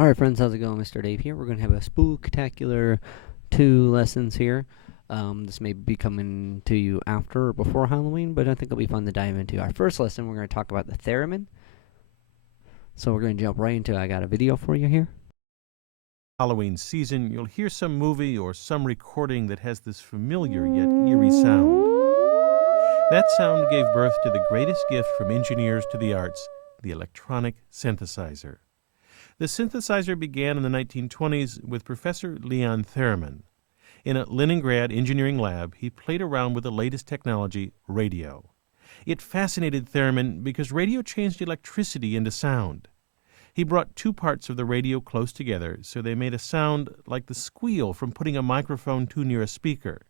Alright friends, how's it going? Mr. Dave here. We're going to have a spooktacular 2 lessons here. This may be coming to you after or before Halloween, but I think it'll be fun to dive into. Our first lesson, we're going to talk about the theremin. So we're going to jump right into it. I got a video for you here. Halloween season, you'll hear some movie or some recording that has this familiar yet eerie sound. That sound gave birth to the greatest gift from engineers to the arts, the electronic synthesizer. The synthesizer began in the 1920s with Professor Leon Theremin. In a Leningrad engineering lab, he played around with the latest technology, radio. It fascinated Theremin because radio changed electricity into sound. He brought 2 parts of the radio close together so they made a sound like the squeal from putting a microphone too near a speaker.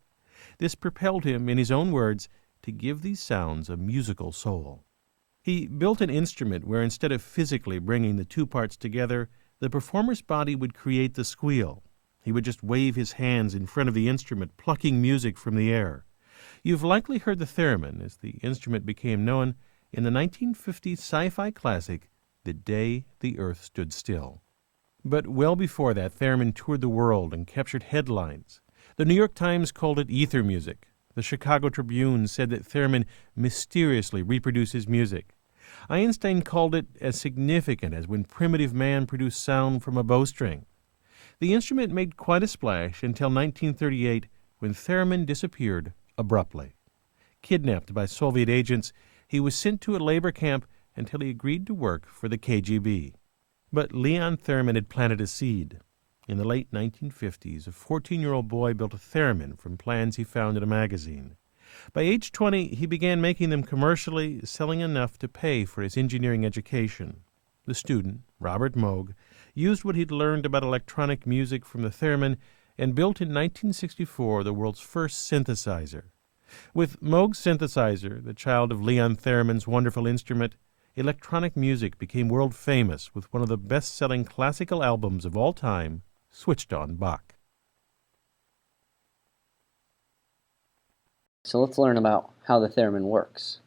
This propelled him, in his own words, to give these sounds a musical soul. He built an instrument where instead of physically bringing the 2 parts together, the performer's body would create the squeal. He would just wave his hands in front of the instrument, plucking music from the air. You've likely heard the theremin, as the instrument became known, in the 1950 sci-fi classic, The Day the Earth Stood Still. But well before that, theremin toured the world and captured headlines. The New York Times called it ether music. The Chicago Tribune said that theremin mysteriously reproduces music. Einstein called it as significant as when primitive man produced sound from a bowstring. The instrument made quite a splash until 1938, when theremin disappeared abruptly. Kidnapped by Soviet agents, he was sent to a labor camp until he agreed to work for the KGB. But Leon Theremin had planted a seed. In the late 1950s, a 14-year-old boy built a theremin from plans he found in a magazine. By age 20, he began making them commercially, selling enough to pay for his engineering education. The student, Robert Moog, used what he'd learned about electronic music from the theremin and built in 1964 the world's first synthesizer. With Moog's synthesizer, the child of Leon Theremin's wonderful instrument, electronic music became world famous with one of the best-selling classical albums of all time, Switched on Bach. So let's learn about how the theremin works.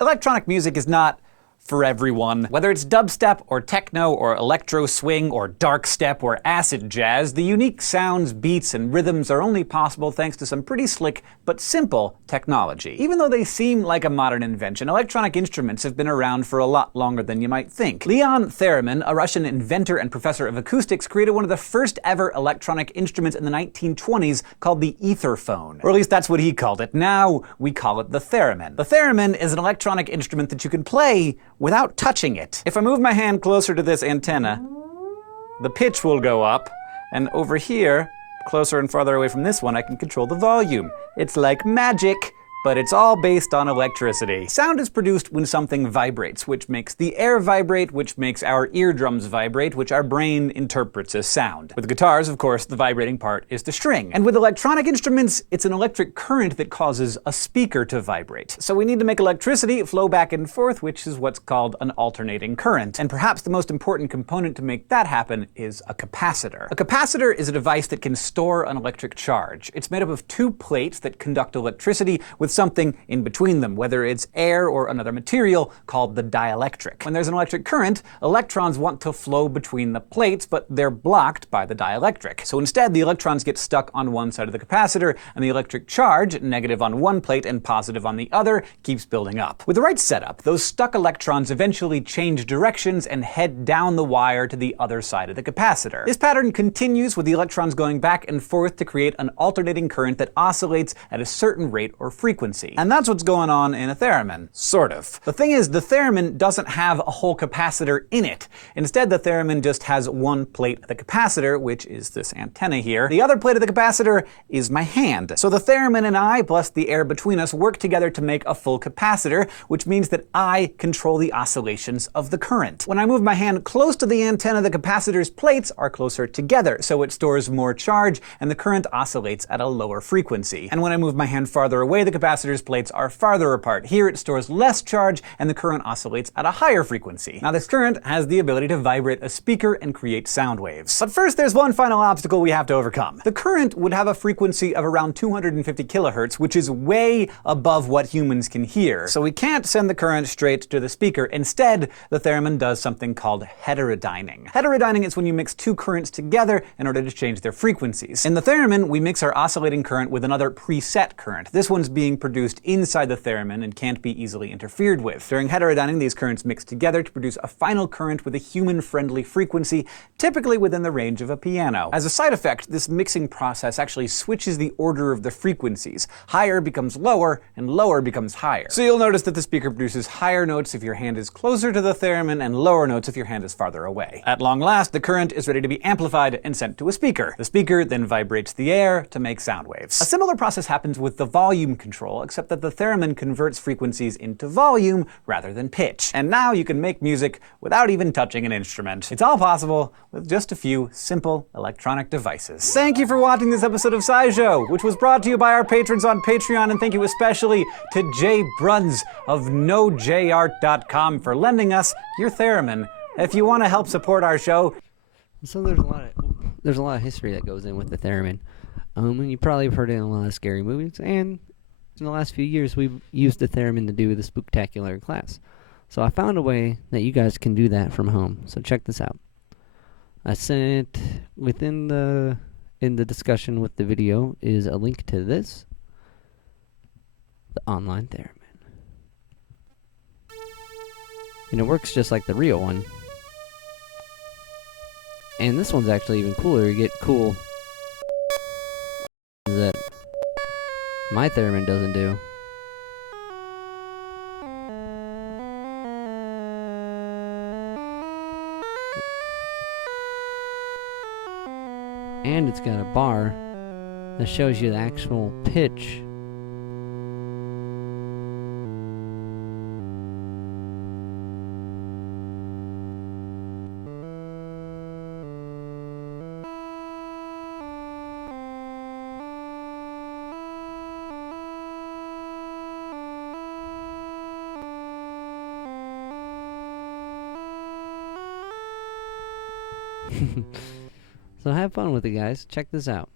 Electronic music is not for everyone. Whether it's dubstep or techno or electro swing or dark step or acid jazz, the unique sounds, beats, and rhythms are only possible thanks to some pretty slick but simple technology. Even though they seem like a modern invention, electronic instruments have been around for a lot longer than you might think. Leon Theremin, a Russian inventor and professor of acoustics, created one of the first ever electronic instruments in the 1920s called the Etherphone. Or at least that's what he called it. Now we call it the theremin. The theremin is an electronic instrument that you can play without touching it. If I move my hand closer to this antenna, the pitch will go up, and over here, closer and farther away from this one, I can control the volume. It's like magic, but it's all based on electricity. Sound is produced when something vibrates, which makes the air vibrate, which makes our eardrums vibrate, which our brain interprets as sound. With guitars, of course, the vibrating part is the string. And with electronic instruments, it's an electric current that causes a speaker to vibrate. So we need to make electricity flow back and forth, which is what's called an alternating current. And perhaps the most important component to make that happen is a capacitor. A capacitor is a device that can store an electric charge. It's made up of 2 plates that conduct electricity with something in between them, whether it's air or another material called the dielectric. When there's an electric current, electrons want to flow between the plates, but they're blocked by the dielectric. So instead, the electrons get stuck on one side of the capacitor, and the electric charge, negative on one plate and positive on the other, keeps building up. With the right setup, those stuck electrons eventually change directions and head down the wire to the other side of the capacitor. This pattern continues with the electrons going back and forth to create an alternating current that oscillates at a certain rate or frequency. And that's what's going on in a theremin. Sort of. The thing is, the theremin doesn't have a whole capacitor in it. Instead, the theremin just has one plate of the capacitor, which is this antenna here. The other plate of the capacitor is my hand. So the theremin and I, plus the air between us, work together to make a full capacitor, which means that I control the oscillations of the current. When I move my hand close to the antenna, the capacitor's plates are closer together, so it stores more charge, and the current oscillates at a lower frequency. And when I move my hand farther away, the capacitor capacitor's plates are farther apart. Here it stores less charge and the current oscillates at a higher frequency. Now this current has the ability to vibrate a speaker and create sound waves. But first there's one final obstacle we have to overcome. The current would have a frequency of around 250 kilohertz, which is way above what humans can hear. So we can't send the current straight to the speaker. Instead, the theremin does something called heterodyning. Heterodyning is when you mix two currents together in order to change their frequencies. In the theremin, we mix our oscillating current with another preset current. This one's being produced inside the theremin and can't be easily interfered with. During heterodyning, these currents mix together to produce a final current with a human-friendly frequency, typically within the range of a piano. As a side effect, this mixing process actually switches the order of the frequencies. Higher becomes lower, and lower becomes higher. So you'll notice that the speaker produces higher notes if your hand is closer to the theremin and lower notes if your hand is farther away. At long last, the current is ready to be amplified and sent to a speaker. The speaker then vibrates the air to make sound waves. A similar process happens with the volume control, except that the theremin converts frequencies into volume rather than pitch. And now you can make music without even touching an instrument. It's all possible with just a few simple electronic devices. Thank you for watching this episode of SciShow, which was brought to you by our patrons on Patreon, and thank you especially to Jay Bruns of NoJArt.com for lending us your theremin. If you want to help support our show, So there's a lot of history that goes in with the theremin. And you probably have heard it in a lot of scary movies, and in the last few years we've used the theremin to do the spooktacular in class. So I found a way that you guys can do that from home. So check this out. I sent in the discussion with the video is a link to this, the online theremin. And it works just like the real one. And this one's actually even cooler. You get cool that my theremin doesn't do. And it's got a bar that shows you the actual pitch. So have fun with it, guys. Check this out.